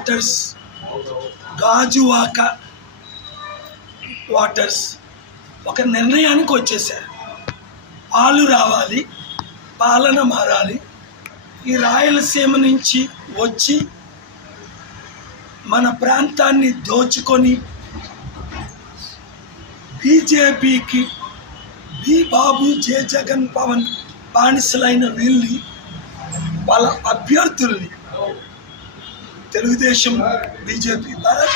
Waters, Gajuwaka waters ఒక నిర్ణయానికి వచ్చేసారు. పాలు రావాలి, పాలన మారాలి. ఈ రాయలసీమ నుంచి వచ్చి మన ప్రాంతాన్ని దోచుకొని బీజేపీకి బి బాబు, జే జగన్, పవన్ బానిసలైన వీళ్ళని, వాళ్ళ అభ్యర్థుల్ని Telugudesam BJP, Bharat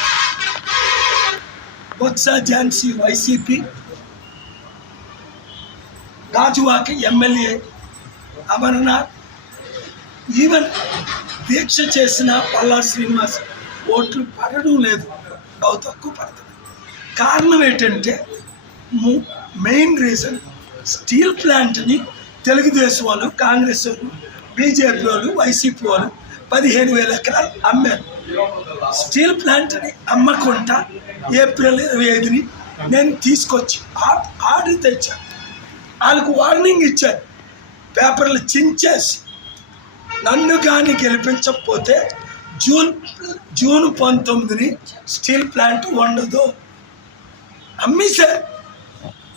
Botsa Jhansi YCP, Gajuwaka MLA Amarnath, even దీక్ష చేసిన పల్లా శ్రీనివాస్ ఓట్లు పడడం లేదు, బహు తక్కువ పడుతుంది. కారణం ఏంటంటే మెయిన్ రీజన్ స్టీల్ ప్లాంట్ని తెలుగుదేశం వాళ్ళు, కాంగ్రెస్ వాళ్ళు, బీజేపీ వాళ్ళు, వైసీపీ వాళ్ళు 15,000 ఎకరాలు అమ్మారు. స్టీల్ ప్లాంట్ని అమ్మకుండా ఏప్రిల్ 25ని నేను తీసుకొచ్చి ఆర్డర్ తెచ్చాను. వాళ్ళకు వార్నింగ్ ఇచ్చారు, పేపర్లు చించేసి నన్ను కానీ గెలిపించకపోతే జూన్ 19ని స్టీల్ ప్లాంట్ ఉండదు. అమ్మేశారు,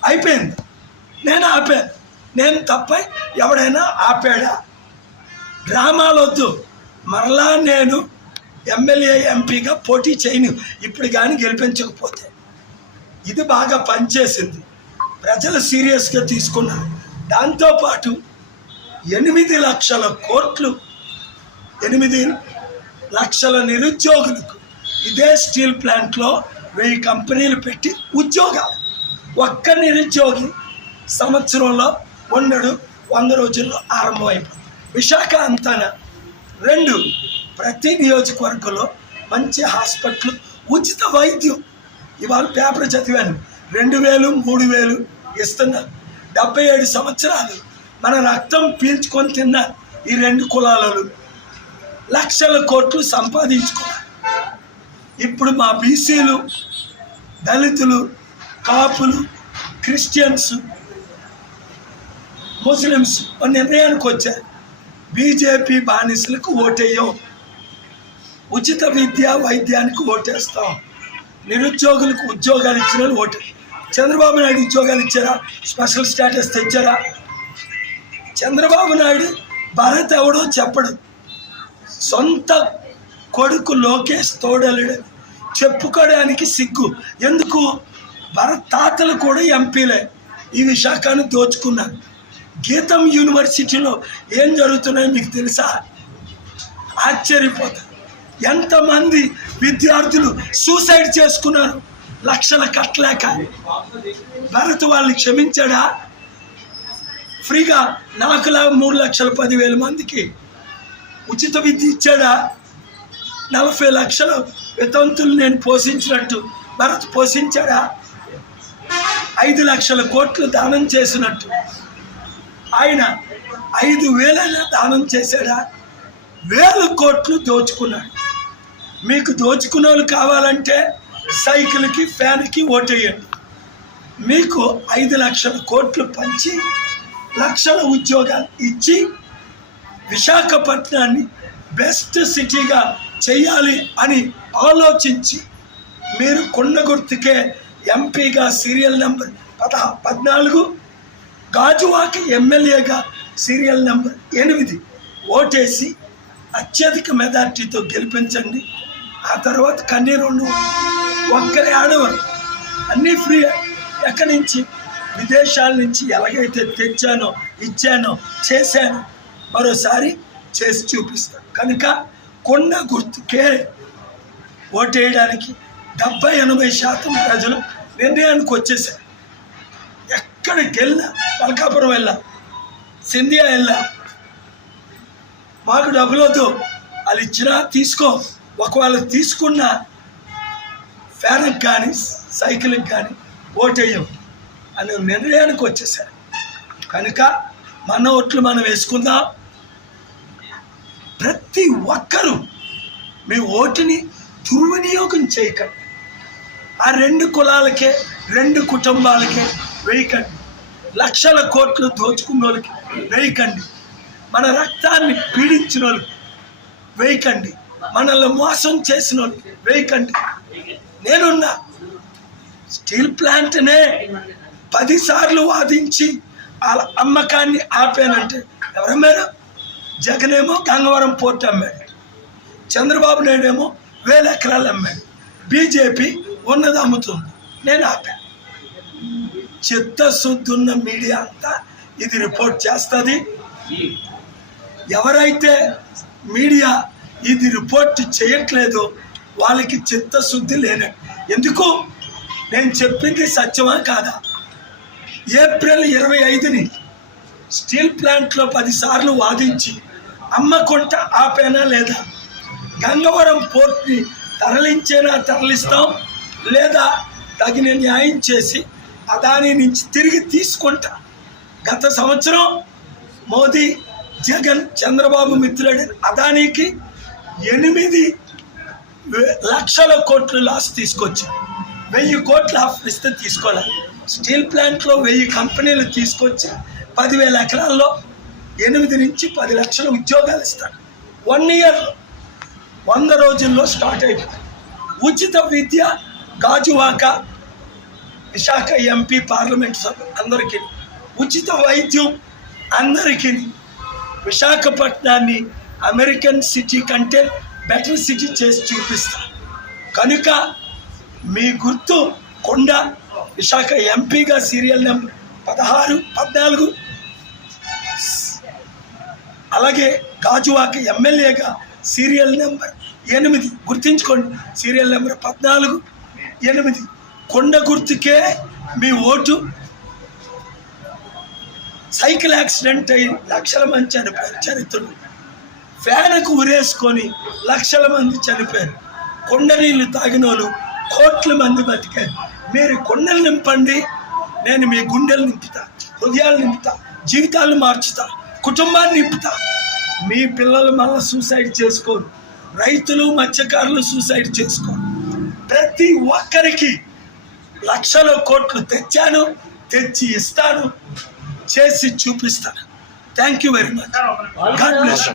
అయిపోయింది. నేను ఆపాను. నేను తప్ప ఎవడైనా ఆపాడా? డ్రామాలు వద్దు. మరలా నేను ఎమ్మెల్యే, ఎంపీగా పోటీ చేయను ఇప్పుడు కానీ గెలిపించకపోతే. ఇది బాగా పనిచేసింది, ప్రజలు సీరియస్గా తీసుకున్నారు. దాంతోపాటు 8 లక్షల కోట్లు, 8 లక్షల నిరుద్యోగులకు ఇదే స్టీల్ ప్లాంట్లో 1000 కంపెనీలు పెట్టి ఉద్యోగాలు. ఒక్క నిరుద్యోగి సంవత్సరంలో ఉండడు, 100 రోజుల్లో ఆరంభమైపోయింది. విశాఖ అంతాన 2 ప్రతి నియోజకవర్గంలో మంచి హాస్పిటల్, ఉచిత వైద్యం. ఇవాళ పేపర్ చదివాను, 2000, 3000 ఇస్తున్నారు. 77 సంవత్సరాలు మన రక్తం పీల్చుకొని తిన్న ఈ 2 కులాలు లక్షల కోట్లు సంపాదించుకున్నారు. ఇప్పుడు మా బీసీలు, దళితులు, కాపులు, క్రిస్టియన్స్, ముస్లిమ్స్ నిర్ణయానికి వచ్చారు, బీజేపీ బానిసలకు ఓటేయం, ఉచిత విద్య వైద్యానికి ఓటేస్తాం, నిరుద్యోగులకు ఉద్యోగాలు ఇచ్చిన వాళ్ళు ఓటు. చంద్రబాబు నాయుడు ఉద్యోగాలు ఇచ్చారా? స్పెషల్ స్టేటస్ తెచ్చారా? చంద్రబాబు నాయుడు భరత్ ఎవడో చెప్పడు, సొంత కొడుకు లోకేష్ తోడలుడు చెప్పుకోవడానికి సిగ్గు. ఎందుకు? భరత్ తాతలు కూడా ఎంపీలే ఈ విశాఖను దోచుకున్నారు. గీతం యూనివర్సిటీలో ఏం జరుగుతున్నాయో మీకు తెలుసా? ఆశ్చర్యపోతారు. ఎంతమంది విద్యార్థులు సూసైడ్ చేసుకున్నారు లక్షలు కట్టలేక. భరత్ వాళ్ళని క్షమించాడా? ఫ్రీగా 4,03,10,000 మందికి ఉచిత విద్య ఇచ్చాడా? 40 లక్షల వితంతులు నేను పోషించినట్టు భరత్ పోషించాడా? 5 లక్షల కోట్లు దానం చేసినట్టు ఆయన 5,000 దానం చేశాడా? 1,000 కోట్లు దోచుకున్నాడు. మీకు దోచుకున్న వాళ్ళు కావాలంటే సైకిల్కి, ఫ్యాన్కి ఓటేయండి. మీకు 5 లక్షల కోట్లు పంచి లక్షల ఉద్యోగాలు ఇచ్చి విశాఖపట్నాన్ని బెస్ట్ సిటీగా చేయాలి అని ఆలోచించి మీరు కొండ గుర్తుకే ఎంపీగా సీరియల్ నెంబర్ 14, గాజువాక ఎమ్మెల్యేగా సీరియల్ నెంబర్ 8 ఓటేసి అత్యధిక మెజార్టీతో గెలిపించండి. ఆ తర్వాత కన్నీరు ఒక్కరే ఆడవారు, అన్నీ ఫ్రీ. ఎక్కడి నుంచి? విదేశాల నుంచి ఎలాగైతే తెచ్చానో, ఇచ్చానో, చేశానో మరోసారి చేసి చూపిస్తాను. కనుక కొండ గుర్తుకే ఓటేయడానికి 70-80% ప్రజలు నిర్ణయానికి వచ్చేసారు. ఎక్కడికి వెళ్ళా, మల్కాపురం వెళ్ళా, సింధియా వెళ్ళా, మాకు డబ్బులు వద్దు, వాళ్ళు ఇచ్చినా తీసుకో, ఒకవేళ తీసుకున్న ఫ్యాన్కి కానీ సైకిల్కి కానీ ఓటేయం అనే నిర్ణయానికి వచ్చేసారు. కనుక మన ఓట్లు మనం వేసుకుందాం. ప్రతి ఒక్కరూ మీ ఓటుని దుర్వినియోగం చేయకండి. ఆ 2 కులాలకే, 2 కుటుంబాలకే వేయకండి. లక్షల కోట్లు దోచుకున్న వాళ్ళకి వేయకండి. మన రక్తాన్ని పీడించిన వాళ్ళకి వేయకండి. మనల్ని మోసం చేసిన 1000 కంటే నేనున్నా. స్టీల్ ప్లాంట్నే 10 సార్లు వాదించి ఆ అమ్మకాన్ని ఆపానంటే ఎవరమ్మారు? జగనేమో గంగవరం పోర్ట్ అమ్మాడు, చంద్రబాబు నాయుడేమో 1000 ఎకరాలు అమ్మాడు, బీజేపీ ఉన్నది అమ్ముతుంది, నేను ఆపాను. చిత్తశుద్ధున్న మీడియా అంతా ఇది రిపోర్ట్ చేస్తుంది. ఎవరైతే మీడియా ఇది రిపోర్ట్ చేయట్లేదో వాళ్ళకి చిత్తశుద్ధి లేనట్టు. ఎందుకు? నేను చెప్పింది సత్యమా కాదా? ఏప్రిల్ 25ని స్టీల్ ప్లాంట్లో 10 సార్లు వాదించి అమ్మకుంట ఆపేనా లేదా? గంగవరం పోర్ట్ని తరలిస్తాం, లేదా తగిన న్యాయం చేసి అదాని నుంచి తిరిగి తీసుకుంటా. గత సంవత్సరం మోదీ, జగన్, చంద్రబాబు మిత్రుడు అదానికి 8 లక్షల కోట్లు లాస్ తీసుకొచ్చి 1000 కోట్ల ఆఫర్ ఇస్తే తీసుకోవాలి. స్టీల్ ప్లాంట్లో 1000 కంపెనీలు తీసుకొచ్చి 10,000 ఎకరాల్లో 8 నుంచి 10 లక్షల ఉద్యోగాలు ఇస్తాడు. 1 ఇయర్ 100 రోజుల్లో స్టార్ట్ అయిపోయింది. ఉచిత విద్య గాజువాక విశాఖ ఎంపీ పార్లమెంట్ సభ్యులు అందరికీ, ఉచిత వైద్యం అందరికీ. విశాఖపట్నాన్ని అమెరికన్ సిటీ కంటే బెటర్ సిటీ చేసి చూపిస్తా. కనుక మీ గుర్తు కొండ, విశాఖ ఎంపీగా సీరియల్ నెంబర్ 16, 14, అలాగే గాజువాక ఎమ్మెల్యేగా సీరియల్ నెంబర్ 8 గుర్తించుకోండి. సీరియల్ నెంబర్ 14, 8 కొండ గుర్తుకే మీ ఓటు. సైకిల్ యాక్సిడెంట్ అయ్యి లక్షల మంది చనిపోయారు చరిత్రలో. ఫ్యాన్కు ఉరేసుకొని లక్షల మంది చనిపోయారు. కొండ నీళ్ళు తాగిన వాళ్ళు కోట్ల మంది బతికారు. మీరు కొండలు నింపండి, నేను మీ గుండెలు నింపుతా, హృదయాలు నింపుతా, జీవితాలు మార్చుతా, కుటుంబాన్ని నింపుతా. మీ పిల్లలు మళ్ళీ సూసైడ్ చేసుకోరు, రైతులు మత్స్యకారులు సూసైడ్ చేసుకోరు. ప్రతి ఒక్కరికి లక్షల కోట్లు తెచ్చాను, తెచ్చి ఇస్తాను, చేసి చూపిస్తాను. Thank you very much. God bless.